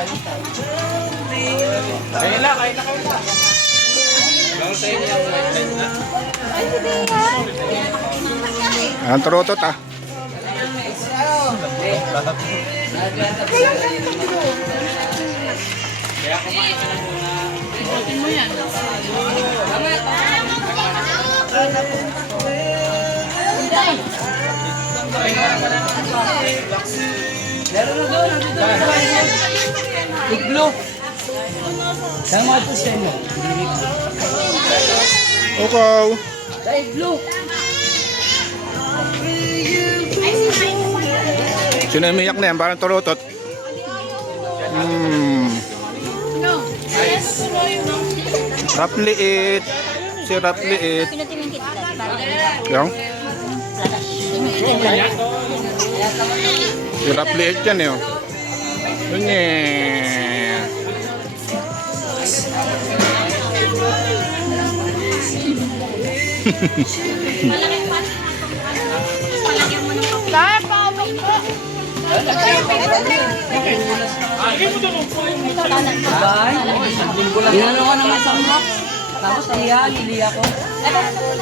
Kain na kain na. Lang sa inyo. Ang turutot ah. Kaya kumain ka na muna. Ikutin mo yan. Iglo. Saan mo ito siya nyo? Ukaw. Sa iglo. Sino umiyak na yan? Parang turutot. Rap liit. Si Rap liit. Yung? Si Rap liit yan eh. Bunye. Ginano ka naman sa mga. Tapos niliya ko.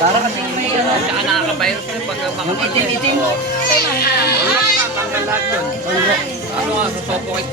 Para kasi may ano. Tsaka nakaka-virus na pagka itim-itim. Ano nga, sa